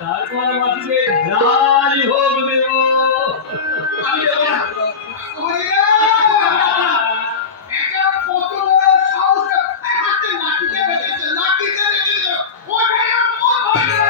তারপর মাটিতে রাজ ভোগ দেব। আমি দেব না। এটা কত বড় সাহস! হাতে লাঠিতে বেঁধেছে, লাঠিতে বেঁধেছে। ওটা মত হয় না।